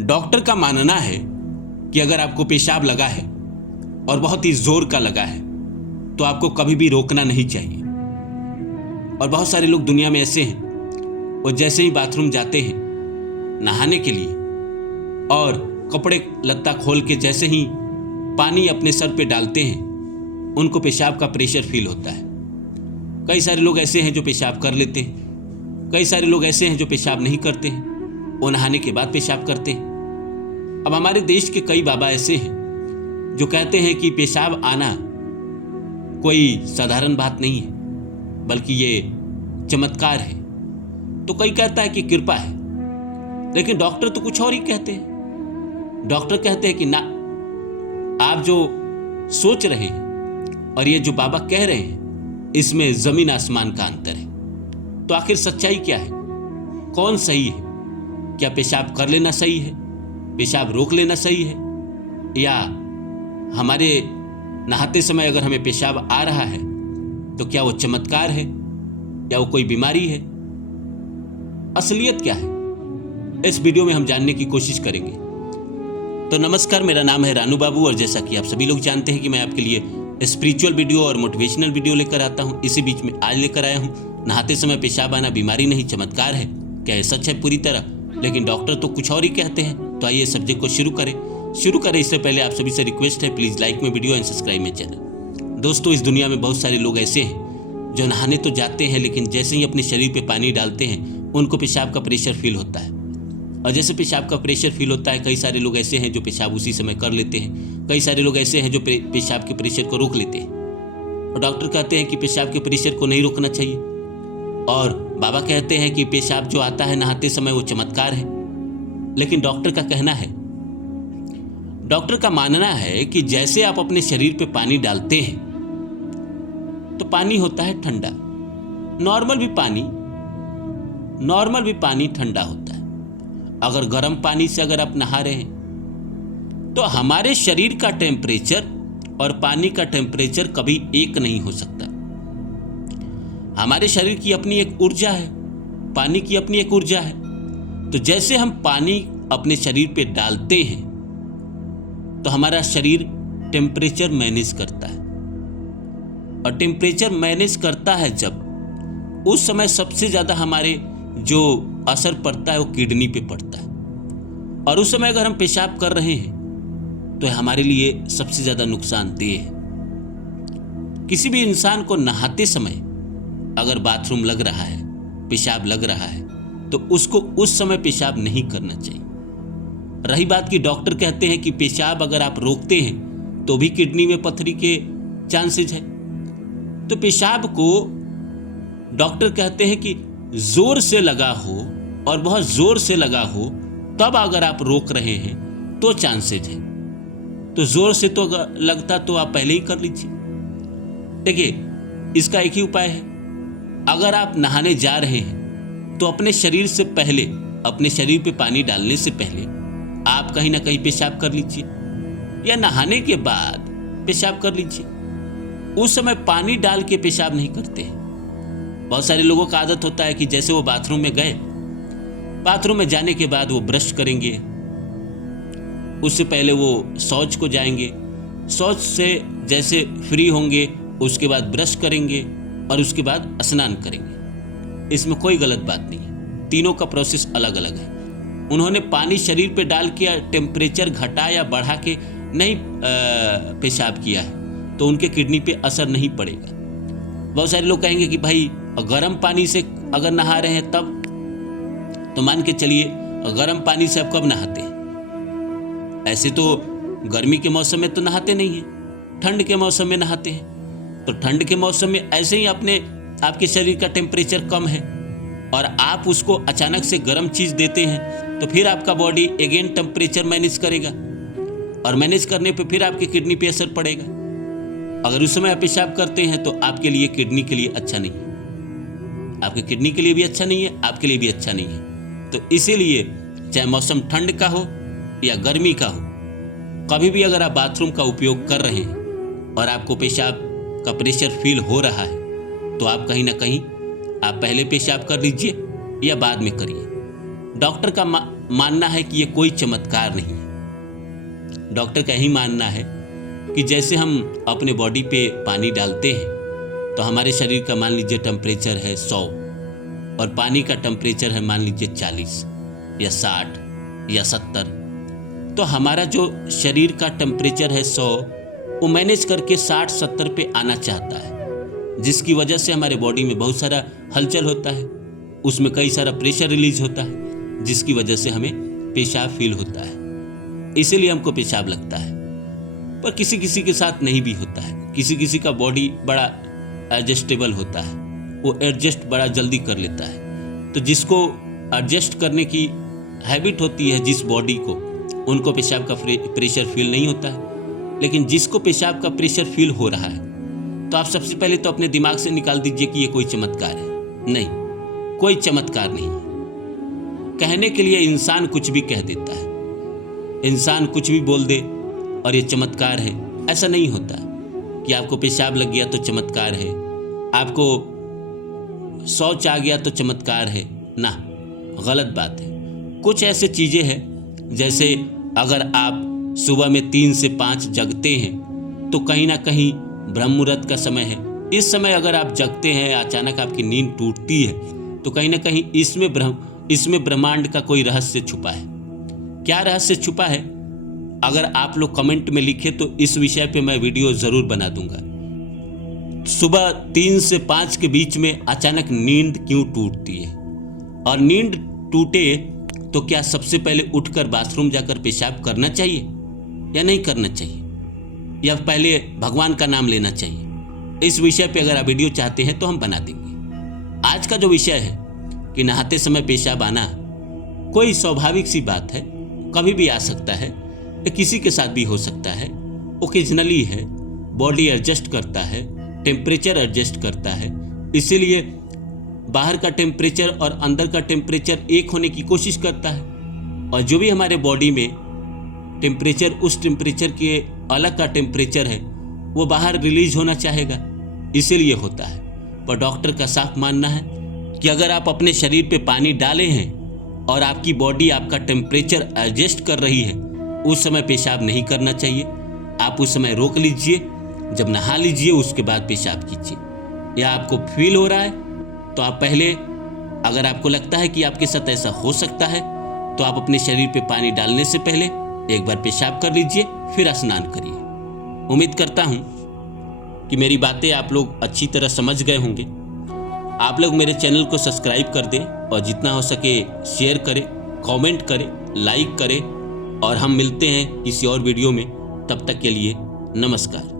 Doctor का मानना है कि अगर आपको पेशाब लगा है और बहुत ही जोर का लगा है तो आपको कभी भी रोकना नहीं चाहिए। और बहुत सारे लोग दुनिया में ऐसे हैं, वो जैसे ही बाथरूम जाते हैं नहाने के लिए और कपड़े लत्ता खोल के जैसे ही पानी अपने सर पे डालते हैं उनको पेशाब का प्रेशर फील होता है। कई सारे लोग ऐसे हैं जो पेशाब कर लेते हैं, कई सारे लोग ऐसे हैं जो पेशाब नहीं करते हैं, वो नहाने के बाद पेशाब करते हैं। अब हमारे देश के कई बाबा ऐसे हैं जो कहते हैं कि पेशाब आना कोई साधारण बात नहीं है, बल्कि ये चमत्कार है। तो कोई कहता है कि कृपा है, लेकिन डॉक्टर तो कुछ और ही कहते हैं। डॉक्टर कहते हैं कि ना, आप जो सोच रहे हैं और ये जो बाबा कह रहे हैं इसमें जमीन आसमान का अंतर है। तो आखिर सच्चाई क्या है, कौन सही है? क्या पेशाब कर लेना सही है, पेशाब रोक लेना सही है, या हमारे नहाते समय अगर हमें पेशाब आ रहा है तो क्या वो चमत्कार है या वो कोई बीमारी है? असलियत क्या है, इस वीडियो में हम जानने की कोशिश करेंगे। तो नमस्कार, मेरा नाम है रानू बाबू और जैसा कि आप सभी लोग जानते हैं कि मैं आपके लिए स्पिरिचुअल वीडियो और मोटिवेशनल वीडियो लेकर आता हूं। इसी बीच में आज लेकर आया हूं नहाते समय पेशाब आना बीमारी नहीं चमत्कार है। क्या ये सच है पूरी तरह? लेकिन डॉक्टर तो कुछ और ही कहते हैं। तो आइए सब्जेक्ट को शुरू करें। इससे पहले आप सभी से रिक्वेस्ट है, please like my video and subscribe my channel. दोस्तों, इस दुनिया में बहुत सारे लोग ऐसे हैं जो नहाने तो जाते हैं, लेकिन जैसे ही अपने शरीर पे पानी डालते हैं उनको पेशाब का प्रेशर फील होता है। और जैसे पेशाब का प्रेशर फील होता है, कई सारे लोग ऐसे हैं जो पेशाब उसी समय कर लेते हैं, कई सारे लोग ऐसे हैं जो पेशाब के प्रेशर को रोक लेते हैं। और डॉक्टर कहते हैं कि पेशाब के प्रेशर को नहीं रोकना चाहिए, और बाबा कहते हैं कि पेशाब जो आता है नहाते समय वो चमत्कार है। लेकिन डॉक्टर का कहना है, डॉक्टर का मानना है कि जैसे आप अपने शरीर पे पानी डालते हैं तो पानी होता है ठंडा। नॉर्मल भी पानी ठंडा होता है। अगर गर्म पानी से अगर आप नहा रहे हैं तो हमारे शरीर का टेम्परेचर और पानी का टेम्परेचर कभी एक नहीं हो सकता। हमारे शरीर की अपनी एक ऊर्जा है, पानी की अपनी एक ऊर्जा है। तो जैसे हम पानी अपने शरीर पे डालते हैं तो हमारा शरीर टेम्परेचर मैनेज करता है, और टेम्परेचर मैनेज करता है जब उस समय सबसे ज़्यादा हमारे जो असर पड़ता है वो किडनी पे पड़ता है। और उस समय अगर हम पेशाब कर रहे हैं तो हमारे लिए सबसे ज़्यादा नुकसानदेह है। किसी भी इंसान को नहाते समय अगर बाथरूम लग रहा है, पेशाब लग रहा है, तो उसको उस समय पेशाब नहीं करना चाहिए। रही बात कि डॉक्टर कहते हैं कि पेशाब अगर आप रोकते हैं तो भी किडनी में पथरी के चांसेस है। तो पेशाब को डॉक्टर कहते हैं कि जोर से लगा हो और बहुत जोर से लगा हो तब अगर आप रोक रहे हैं तो चांसेज है। तो जोर से तो लगता तो आप पहले ही कर लीजिए। देखिए, इसका एक ही उपाय है। अगर आप नहाने जा रहे हैं तो अपने शरीर से पहले, अपने शरीर पे पानी डालने से पहले आप कहीं ना कहीं पेशाब कर लीजिए, या नहाने के बाद पेशाब कर लीजिए। उस समय पानी डाल के पेशाब नहीं करते हैं। बहुत सारे लोगों का आदत होता है कि जैसे वो बाथरूम में गए, बाथरूम में जाने के बाद वो ब्रश करेंगे, उससे पहले वो शौच को जाएंगे, शौच से जैसे फ्री होंगे उसके बाद ब्रश करेंगे और उसके बाद स्नान करेंगे। इसमें कोई गलत बात नहीं है, तीनों का प्रोसेस अलग अलग है। उन्होंने पानी शरीर पे डाल के टेम्परेचर घटा या बढ़ा के नहीं पेशाब किया है तो उनके किडनी पे असर नहीं पड़ेगा। बहुत सारे लोग कहेंगे कि भाई गर्म पानी से अगर नहा रहे हैं तब, तो मान के चलिए गर्म पानी से आप कब नहाते हैं? ऐसे तो गर्मी के मौसम में तो नहाते नहीं हैं, ठंड के मौसम में नहाते हैं। तो ठंड के मौसम में ऐसे ही आपके शरीर का टेम्परेचर कम है और आप उसको अचानक से गर्म चीज़ देते हैं तो फिर आपका बॉडी अगेन टेम्परेचर मैनेज करेगा, और मैनेज करने पे फिर आपकी किडनी पे असर पड़ेगा। अगर उस समय आप पेशाब करते हैं तो आपके लिए, किडनी के लिए अच्छा नहीं है, आपके किडनी के लिए भी अच्छा नहीं है, आपके लिए भी अच्छा नहीं है। तो इसीलिए चाहे मौसम ठंड का हो या गर्मी का हो, कभी भी अगर आप बाथरूम का उपयोग कर रहे हैं और आपको पेशाब का प्रेशर फील हो रहा है तो आप कहीं ना कहीं आप पहले पेशाब कर लीजिए या बाद में करिए। डॉक्टर का मानना है कि ये कोई चमत्कार नहीं है। डॉक्टर का यही मानना है कि जैसे हम अपने बॉडी पे पानी डालते हैं तो हमारे शरीर का मान लीजिए टेम्परेचर है 100 और पानी का टेम्परेचर है मान लीजिए 40 या 60 या 70, तो हमारा जो शरीर का टेम्परेचर है 100 वो मैनेज करके 60-70 पे आना चाहता है, जिसकी वजह से हमारे बॉडी में बहुत सारा हलचल होता है, उसमें कई सारा प्रेशर रिलीज होता है, जिसकी वजह से हमें पेशाब फील होता है, इसीलिए हमको पेशाब लगता है। पर किसी किसी के साथ नहीं भी होता है, किसी किसी का बॉडी बड़ा एडजस्टेबल होता है, वो एडजस्ट बड़ा जल्दी कर लेता है। तो जिसको एडजस्ट करने की हैबिट होती है जिस बॉडी को, उनको पेशाब का प्रेशर फील नहीं होता है। लेकिन जिसको पेशाब का प्रेशर फील हो रहा है तो आप सबसे पहले तो अपने दिमाग से निकाल दीजिए कि ये कोई चमत्कार है। नहीं, कोई चमत्कार नहीं है। कहने के लिए इंसान कुछ भी कह देता है, इंसान कुछ भी बोल दे और ये चमत्कार है, ऐसा नहीं होता कि आपको पेशाब लग गया तो चमत्कार है, आपको शौच आ गया तो चमत्कार है ना, गलत बात है। कुछ ऐसे चीज़ें हैं जैसे अगर आप सुबह में 3 से 5 जगते हैं तो कहीं ना कहीं ब्रह्म मुहूर्त का समय है। इस समय अगर आप जगते हैं, अचानक आपकी नींद टूटती है, तो कहीं ना कहीं इसमें ब्रह्मांड का कोई रहस्य छुपा है। क्या रहस्य छुपा है? अगर आप लोग कमेंट में लिखे तो इस विषय पे मैं वीडियो ज़रूर बना दूंगा। सुबह 3 से 5 के बीच में अचानक नींद क्यों टूटती है? और नींद टूटे तो क्या सबसे पहले उठकर बाथरूम जाकर पेशाब करना चाहिए या नहीं करना चाहिए, या पहले भगवान का नाम लेना चाहिए? इस विषय पे अगर आप वीडियो चाहते हैं तो हम बना देंगे। आज का जो विषय है कि नहाते समय पेशाब आना कोई स्वाभाविक सी बात है, कभी भी आ सकता है, किसी के साथ भी हो सकता है, ओकेजनली है, बॉडी एडजस्ट करता है, टेम्परेचर एडजस्ट करता है, इसीलिए बाहर का टेम्परेचर और अंदर का टेम्परेचर एक होने की कोशिश करता है, और जो भी हमारे बॉडी में टेम्परेचर उस टेम्परेचर के अलग का टेम्परेचर है वो बाहर रिलीज होना चाहेगा, इसीलिए होता है। पर डॉक्टर का साफ मानना है कि अगर आप अपने शरीर पे पानी डाले हैं और आपकी बॉडी आपका टेम्परेचर एडजस्ट कर रही है, उस समय पेशाब नहीं करना चाहिए। आप उस समय रोक लीजिए, जब नहा लीजिए उसके बाद पेशाब कीजिए। या आपको फील हो रहा है तो आप पहले, अगर आपको लगता है कि आपके साथ ऐसा हो सकता है, तो आप अपने शरीर पे पानी डालने से पहले एक बार पेशाब कर लीजिए, फिर स्नान करिए। उम्मीद करता हूँ कि मेरी बातें आप लोग अच्छी तरह समझ गए होंगे। आप लोग मेरे चैनल को सब्सक्राइब कर दें और जितना हो सके शेयर करें, कमेंट करें, लाइक करें, और हम मिलते हैं किसी और वीडियो में। तब तक के लिए नमस्कार।